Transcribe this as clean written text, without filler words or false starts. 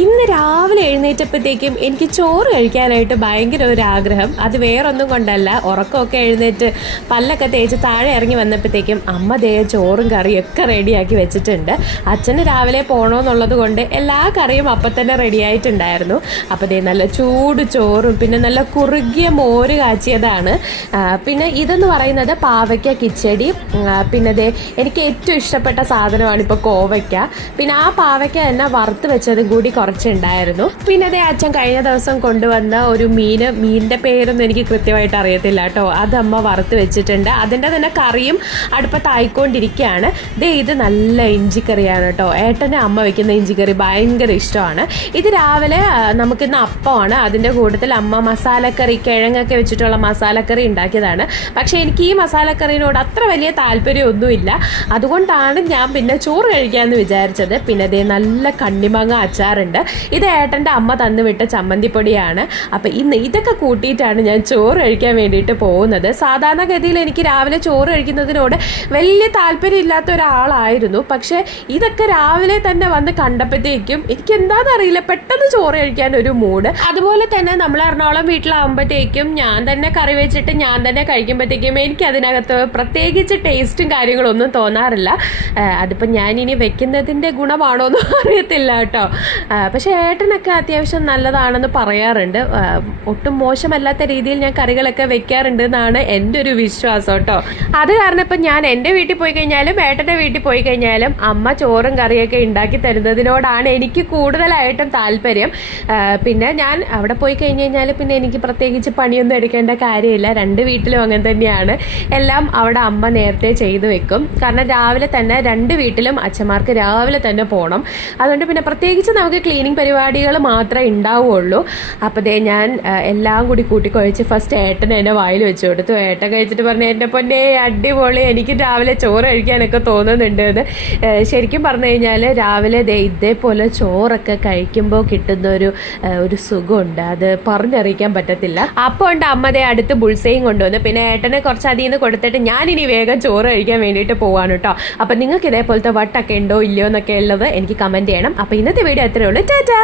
ഇന്ന് രാവിലെ എഴുന്നേറ്റപ്പോഴത്തേക്കും എനിക്ക് ചോറ് കഴിക്കാനായിട്ട് ഭയങ്കര ഒരു ആഗ്രഹം. അത് വേറൊന്നും കൊണ്ടല്ല, ഉറക്കമൊക്കെ എഴുന്നേറ്റ് പല്ലൊക്കെ തേച്ച് താഴെ ഇറങ്ങി വന്നപ്പോഴത്തേക്കും അമ്മ ചോറും കറിയും ഒക്കെ റെഡിയാക്കി വെച്ചിട്ടുണ്ട്. അച്ഛന് രാവിലെ പോകണമെന്നുള്ളത് കൊണ്ട് എല്ലാ കറിയും അപ്പം തന്നെ റെഡിയായിട്ടുണ്ടായിരുന്നു. അപ്പോൾ നല്ല ചൂട് ചോറും പിന്നെ നല്ല കുറുകിയ മോര് കാച്ചിയതാണ്. പിന്നെ ഇതെന്ന് പറയുന്നത് പാവയ്ക്ക കിച്ചടി. പിന്നെ എനിക്ക് ഏറ്റവും ഇഷ്ടപ്പെട്ട സാധനമാണ് ഇപ്പോൾ കോവയ്ക്ക. പിന്നെ ആ പാവയ്ക്ക തന്നെ വറുത്ത് വെച്ചതും കൂടി കുറച്ചുണ്ടായിരുന്നു. പിന്നെ അച്ഛൻ കഴിഞ്ഞ ദിവസം കൊണ്ടുവന്ന ഒരു മീനിൻ്റെ പേരൊന്നും എനിക്ക് കൃത്യമായിട്ട് അറിയത്തില്ല കേട്ടോ. അത് അമ്മ വറുത്ത് വെച്ചിട്ടുണ്ട്. അതിൻ്റെ തന്നെ കറിയും അടുപ്പത്തായിക്കൊണ്ടിരിക്കുകയാണ്. ഇത് നല്ല ഇഞ്ചിക്കറിയാണ് കേട്ടോ. ഏട്ടൻ്റെ അമ്മ വെക്കുന്ന ഇഞ്ചിക്കറി ഭയങ്കര ഇഷ്ടമാണ്. ഇത് രാവിലെ നമുക്കിന്ന് അപ്പമാണ്. അതിൻ്റെ കൂട്ടത്തിൽ അമ്മ മസാലക്കറി, കിഴങ്ങൊക്കെ വെച്ചിട്ടുള്ള മസാലക്കറി ഉണ്ടാക്കിയതാണ്. പക്ഷേ എനിക്ക് ഈ മസാലക്കറിനോട് അത്ര വലിയ താല്പര്യമൊന്നുമില്ല. അതുകൊണ്ടാണ് ഞാൻ പിന്നെ ചോറ് കഴിക്കാമെന്ന് വിചാരിച്ചത്. പിന്നെ നല്ല കണ്ണിമാങ്ങ അച്ചാറുണ്ട്. ഇത് ഏട്ടൻ്റെ അമ്മ തന്നുവിട്ട ചമ്മന്തിപ്പൊടിയാണ്. അപ്പം ഇന്ന് ഇതൊക്കെ കൂട്ടിയിട്ടാണ് ഞാൻ ചോറ് കഴിക്കാൻ വേണ്ടിയിട്ട് പോകുന്നത്. സാധാരണഗതിയിൽ എനിക്ക് രാവിലെ ചോറ് കഴിക്കുന്നതിനോട് വലിയ താല്പര്യമില്ലാത്ത ഒരാളായിരുന്നു. പക്ഷേ ഇതൊക്കെ രാവിലെ തന്നെ വന്ന് കണ്ടപ്പോഴത്തേക്കും എനിക്ക് എന്താണെന്നറിയില്ല, പെട്ടെന്ന് ചോറ് കഴിക്കാൻ ഒരു മൂഡ്. അതുപോലെ തന്നെ നമ്മൾ എറണാകുളം വീട്ടിലാവുമ്പോഴത്തേക്കും ഞാൻ തന്നെ കറി വെച്ചിട്ട് ഞാൻ തന്നെ കഴിക്കുമ്പോഴത്തേക്കും എനിക്ക് അതിനകത്ത് പ്രത്യേകിച്ച് ടേസ്റ്റും കാര്യങ്ങളൊന്നും തോന്നാറില്ല. അതിപ്പോൾ ഞാനിനി വെക്കുന്നതിൻ്റെ ഗുണമാണോ എന്ന് അറിയത്തില്ല കേട്ടോ. പക്ഷേ ഏട്ടനൊക്കെ അത്യാവശ്യം നല്ലതാണെന്ന് പറയാറുണ്ട്. ഒട്ടും മോശമല്ലാത്ത രീതിയിൽ ഞാൻ കറികളൊക്കെ വെക്കാറുണ്ട് എന്നാണ് എൻ്റെ ഒരു വിശ്വാസം കേട്ടോ. അത് കാരണം ഇപ്പം ഞാൻ എൻ്റെ വീട്ടിൽ പോയി കഴിഞ്ഞാലും ഏട്ടൻ്റെ വീട്ടിൽ പോയി കഴിഞ്ഞാലും അമ്മ ചോറും കറിയൊക്കെ ഉണ്ടാക്കി തരുന്നതിനോടാണ് എനിക്ക് കൂടുതലായിട്ടും താല്പര്യം. പിന്നെ ഞാൻ അവിടെ പോയി കഴിഞ്ഞ് കഴിഞ്ഞാൽ പിന്നെ എനിക്ക് പ്രത്യേകിച്ച് പണിയൊന്നും എടുക്കേണ്ട കാര്യമില്ല. രണ്ട് വീട്ടിലും അങ്ങനെ തന്നെയാണ്. എല്ലാം അവിടെ അമ്മ നേരത്തെ ചെയ്തു വെക്കും. കാരണം രാവിലെ തന്നെ രണ്ട് വീട്ടിലും അച്ഛന്മാർക്ക് രാവിലെ തന്നെ പോകണം. അതുകൊണ്ട് പിന്നെ പ്രത്യേകിച്ച് നമുക്ക് ക്ലീനിങ് പരിപാടികൾ മാത്രമേ ഉണ്ടാവുള്ളൂ. അപ്പോൾ ഞാൻ എല്ലാം കൂടി കൂട്ടിക്കുഴച്ച് ഫസ്റ്റ് ഏട്ടനെ എന്നെ വായിൽ വെച്ച് കൊടുത്തു. ഏട്ടൻ കഴിച്ചിട്ട് പറഞ്ഞു, എൻ്റെ പൊന്നെ അടിപൊളി, എനിക്ക് രാവിലെ ചോറ് കഴിക്കാനൊക്കെ തോന്നുന്നുണ്ട് എന്ന്. ശരിക്കും പറഞ്ഞു കഴിഞ്ഞാൽ രാവിലെ ഇതേപോലെ ചോറൊക്കെ കഴിക്കുമ്പോൾ കിട്ടുന്ന ഒരു സുഖമുണ്ട്, അത് പറഞ്ഞറിയിക്കാൻ പറ്റത്തില്ല. അപ്പോൾ ഉണ്ട് അമ്മ അടുത്ത് ബുൾസയും കൊണ്ടുവന്ന്. പിന്നെ ഏട്ടനെ കുറച്ച് അതിൽ നിന്ന് കൊടുത്തിട്ട് ഞാനിനി വേഗം ചോറ് കഴിക്കാൻ വേണ്ടിയിട്ട് പോവാണ് കേട്ടോ. അപ്പം നിങ്ങൾക്ക് ഇതേപോലത്തെ വട്ടൊക്കെ ഉണ്ടോ ഇല്ലയോ എന്നൊക്കെ ഉള്ളത് എനിക്ക് കമൻറ്റ് ചെയ്യണം. അപ്പോൾ ഇന്നത്തെ വീഡിയോ എത്രയേ ഉള്ളൂ. ടാറ്റാ.